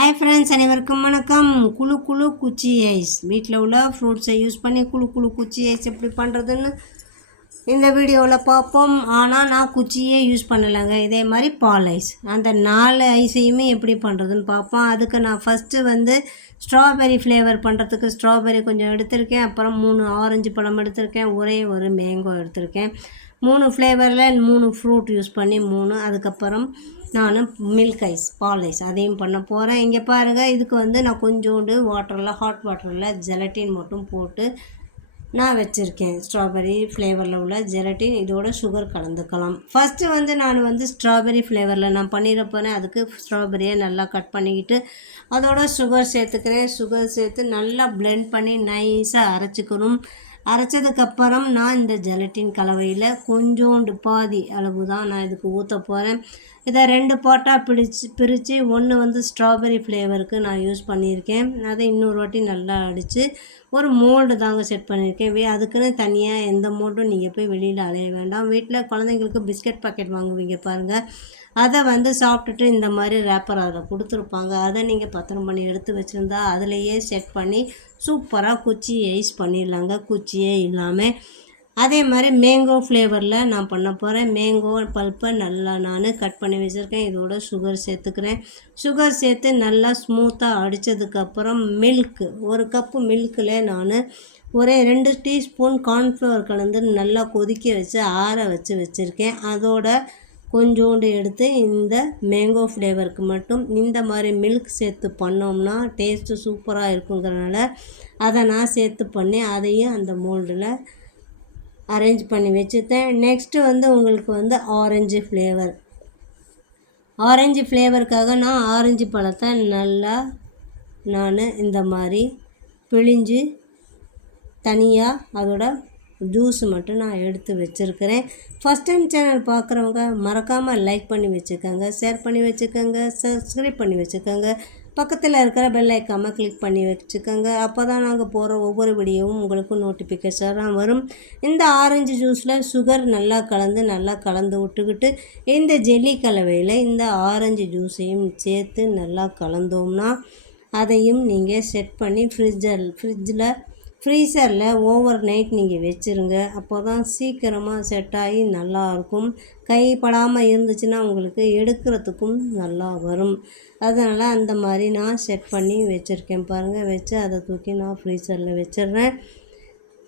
Hi friends அனைவருக்கும் வணக்கம். குழு குழு குச்சி ஐஸ். வீட்டில் உள்ள ஃப்ரூட்ஸை யூஸ் பண்ணி குழு குழு குச்சி ஐஸ் எப்படி பண்ணுறதுன்னு இந்த வீடியோவில் பார்ப்போம். ஆனால் நான் குச்சியே யூஸ் பண்ணலைங்க. இதே மாதிரி பால் ஐஸ். அந்த நாலு ஐஸையுமே எப்படி பண்ணுறதுன்னு பார்ப்போம். அதுக்கு நான் ஃபஸ்ட்டு வந்து ஸ்ட்ராபெரி ஃப்ளேவர் பண்ணுறதுக்கு ஸ்ட்ராபெரி கொஞ்சம் எடுத்திருக்கேன். அப்புறம் மூணு ஆரஞ்சு பழம் எடுத்திருக்கேன். ஒரே ஒரு மேங்கோ எடுத்திருக்கேன். மூணு ஃப்ளேவரில் மூணு ஃப்ரூட் யூஸ் பண்ணி மூணு அதுக்கப்புறம் நான் மில்க் ஐஸ் பால் ஐஸ் அதையும் பண்ண போகிறேன் இங்கே பாருங்கள் இதுக்கு வந்து நான் கொஞ்சோண்டு வாட்டரில் ஹாட் வாட்டரில் ஜெலட்டின் மட்டும் போட்டு நான் வச்சுருக்கேன். ஸ்ட்ராபெரி ஃப்ளேவரில் உள்ள ஜெலட்டின் இதோட சுகர் கலந்துக்கலாம். ஃபஸ்ட்டு வந்து நான் வந்து ஸ்ட்ராபெரி ஃப்ளேவரில் நான் பண்ணிட போகிறேன் அதுக்கு ஸ்ட்ராபெரியை நல்லா கட் பண்ணிக்கிட்டு அதோட சுகர் சேர்த்துக்கிறேன். சுகர் சேர்த்து நல்லா பிளெண்ட் பண்ணி நைஸாக அரைச்சிக்கணும். அரைச்சதுக்கப்புறம் நான் இந்த ஜெலட்டின் கலவையில் கொஞ்சோண்டு பாதி அளவு தான் நான் இதுக்கு ஊற்ற போகிறேன் இதை ரெண்டு பாட்டாக பிடிச்சி பிரித்து ஒன்று வந்து ஸ்ட்ராபெரி ஃப்ளேவருக்கு நான் யூஸ் பண்ணியிருக்கேன். அதை இன்னொரு வாட்டி நல்லா அடித்து ஒரு மோல்டு தாங்க செட் பண்ணியிருக்கேன். வே அதுக்குன்னு தனியாக எந்த மோல்டும் நீங்கள் போய் வெளியில் அலைய வேண்டாம். வீட்டில் குழந்தைங்களுக்கு பிஸ்கட் பாக்கெட் வாங்குவீங்க பாருங்கள் அதை வந்து சாப்பிட்டுட்டு இந்த மாதிரி ரேப்பர் அதில் கொடுத்துருப்பாங்க. அதை நீங்கள் பத்திரம் பண்ணி எடுத்து வச்சுருந்தா அதுலேயே செட் பண்ணி சூப்பராக குச்சி ஐஸ் பண்ணிடலாங்க. குச்சியே இல்லாமல் அதே மாதிரி மேங்கோ ஃப்ளேவரில் நான் பண்ண போகிறேன் மேங்கோ பல்ப்பை நல்லா நான் கட் பண்ணி வச்சுருக்கேன். இதோட சுகர் சேர்த்துக்கிறேன். சுகர் சேர்த்து நல்லா ஸ்மூத்தாக அடித்ததுக்கப்புறம் மில்க்கு ஒரு கப்பு மில்கில் நான் ஒரே ரெண்டு டீஸ்பூன் கார்ன்ஃப்ளவர் கலந்து நல்லா கொதிக்க வச்சு ஆற வச்சு வச்சுருக்கேன். அதோட கொஞ்சோண்டு எடுத்து இந்த மேங்கோ ஃப்ளேவருக்கு மட்டும் இந்த மாதிரி மில்க் சேர்த்து பண்ணோம்னா டேஸ்ட்டு சூப்பராக இருக்குங்கிறனால அதை நான் சேர்த்து பண்ணி அதையும் அந்த மோல்டில் அரேஞ்ச் பண்ணி வச்சுருக்கேன் நெக்ஸ்ட்டு வந்து உங்களுக்கு வந்து ஆரஞ்சு ஃப்ளேவர் ஆரஞ்சு ஃப்ளேவருக்காக நான் ஆரஞ்சு பழத்தை நல்லா நான் இந்த மாதிரி பிழிஞ்சு தனியாக அதோட ஜூஸ் மட்டும் நான் எடுத்து வச்சுருக்கிறேன். ஃபஸ்ட் டைம் சேனல் பார்க்குறவங்க மறக்காமல் லைக் பண்ணி வச்சுக்கோங்க ஷேர் பண்ணி வச்சுக்கோங்க சப்ஸ்கிரைப் பண்ணி வச்சுக்கோங்க. பக்கத்தில் இருக்கிற பெல் ஐக்காமல் கிளிக் பண்ணி வச்சுக்கோங்க. அப்போ தான் நாங்கள் போகிற ஒவ்வொரு வீடியோவும் உங்களுக்கு நோட்டிஃபிகேஷனாக வரும். இந்த ஆரஞ்சு ஜூஸில் சுகர் நல்லா கலந்து நல்லா கலந்து விட்டுக்கிட்டு இந்த ஜெல்லி கலவையில் இந்த ஆரஞ்சு ஜூஸையும் சேர்த்து நல்லா கலந்தோம்னா அதையும் நீங்கள் செட் பண்ணி ஃப்ரிட்ஜில் ஃப்ரிட்ஜில் ஃப்ரீசரில் ஓவர் நைட் நீங்கள் வச்சுருங்க. அப்போ தான் சீக்கிரமாக செட் ஆகி நல்லாயிருக்கும். கைப்படாமல் இருந்துச்சுன்னா உங்களுக்கு எடுக்கிறதுக்கும் நல்லா வரும். அதனால் அந்த மாதிரி நான் செட் பண்ணி வச்சுருக்கேன். பாருங்கள் வச்சு அதை தூக்கி நான் ஃப்ரீசரில் வச்சிடுறேன்.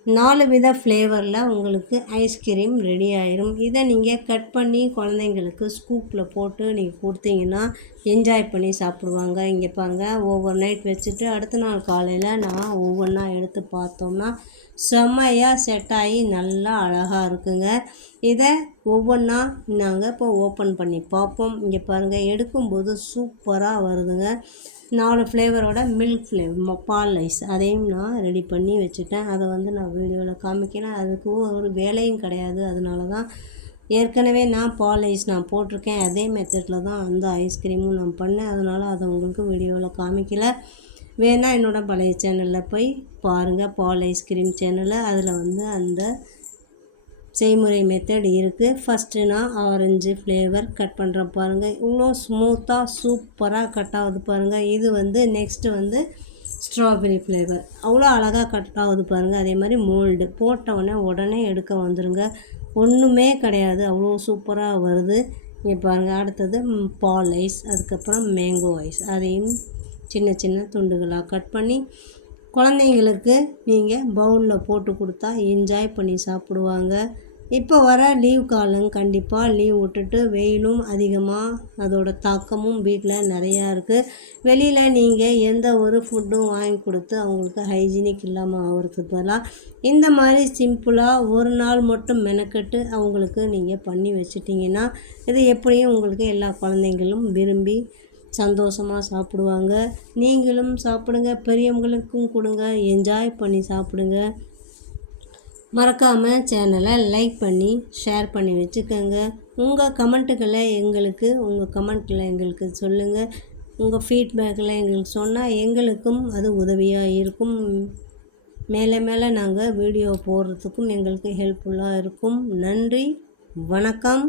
நாலு வித ஃப்ளேவரில் உங்களுக்கு ஐஸ்கிரீம் ரெடி ஆயிரும். இதை நீங்கள் கட் பண்ணி குழந்தைங்களுக்கு ஸ்கூப்பில் போட்டு நீங்கள் கொடுத்தீங்கன்னா என்ஜாய் பண்ணி சாப்பிடுவாங்க. இங்கே பாங்க ஓவர் நைட் வச்சுட்டு அடுத்த நாள் காலையில் நான் ஒவ்வொன்றா எடுத்து பார்த்தோம்னா செம்மையாக செட் ஆகி நல்லா அழகாக இருக்குங்க. இதை ஒவ்வொன்றா நாங்கள் இப்போ ஓப்பன் பண்ணி பார்ப்போம். இங்கே பாருங்கள் எடுக்கும்போது சூப்பராக வருதுங்க. நாலு ஃப்ளேவரோட மில்க் ஃப்ளேவர் பால் ஐஸ் அதையும் நான் ரெடி பண்ணி வச்சுட்டேன். அதை வந்து நான் வீடியோவில் காமிக்கிறேன். அதுக்கு ஒரு வேலையும் கிடையாது. அதனால தான் ஏற்கனவே நான் பால் ஐஸ் நான் போட்டிருக்கேன். அதே மெத்தடில் தான் அந்த ஐஸ்கிரீமும் நான் பண்ணேன். அதனால் அதை உங்களுக்கு வீடியோவில் காமிக்கல. வேணால் என்னோடய பழைய சேனலில் போய் பாருங்கள் பால் ஐஸ்கிரீம் சேனலில் அதில் வந்து அந்த செய்முறை மெத்தட் இருக்குது ஃபஸ்ட்டு நான் ஆரஞ்சு ஃப்ளேவர் கட் பண்ணுறேன் பாருங்கள் இவ்வளோ ஸ்மூத்தாக சூப்பராக கட் ஆகுது பாருங்கள் இது வந்து நெக்ஸ்ட்டு வந்து ஸ்ட்ராபெரி ஃப்ளேவர் அவ்வளோ அழகாக கட் ஆகுது பாருங்கள் அதே மாதிரி மோல்டு போட்டவுடனே உடனே எடுக்க வந்துடுங்க ஒன்றுமே கிடையாது. அவ்வளோ சூப்பராக வருது. இங்கே பாருங்கள் அடுத்தது பால் ஐஸ் அதுக்கப்புறம் மேங்கோ ஐஸ் அதையும் சின்ன சின்ன துண்டுகளாக கட் பண்ணி குழந்தைங்களுக்கு நீங்கள் பவுலில் போட்டு கொடுத்தா என்ஜாய் பண்ணி சாப்பிடுவாங்க. இப்போ வர லீவ் காலம் கண்டிப்பாக லீவ் விட்டுட்டு வெயிலும் அதிகமாக அதோட தாக்கமும் வீட்டில் நிறையா இருக்குது வெளியில் நீங்கள் எந்த ஒரு ஃபுட்டும் வாங்கி கொடுத்து அவங்களுக்கு ஹைஜீனிக் இல்லாமல் ஆகிறதுக்கு பதிலாக இந்த மாதிரி சிம்பிளாக ஒரு நாள் மட்டும் மெனக்கெட்டு அவங்களுக்கு நீங்கள் பண்ணி வச்சிட்டிங்கன்னா இது எப்படியும் உங்களுக்கு எல்லா குழந்தைங்களும் விரும்பி சந்தோஷமாக சாப்பிடுவாங்க. நீங்களும் சாப்பிடுங்க பெரியவங்களுக்கும் கொடுங்க என்ஜாய் பண்ணி சாப்பிடுங்க. மறக்காமல் சேனலை லைக் பண்ணி ஷேர் பண்ணி வச்சுக்கோங்க. உங்கள் கமெண்ட்டுகளை எங்களுக்கு உங்கள் கமெண்ட்டில் எங்களுக்கு சொல்லுங்கள் உங்கள் ஃபீட்பேக்கில் எங்களுக்கு சொன்னால் எங்களுக்கும் அது உதவியாக இருக்கும். மேலே மேலே நாங்கள் வீடியோ போடுறதுக்கும் எங்களுக்கு ஹெல்ப்ஃபுல்லாக இருக்கும். நன்றி வணக்கம்.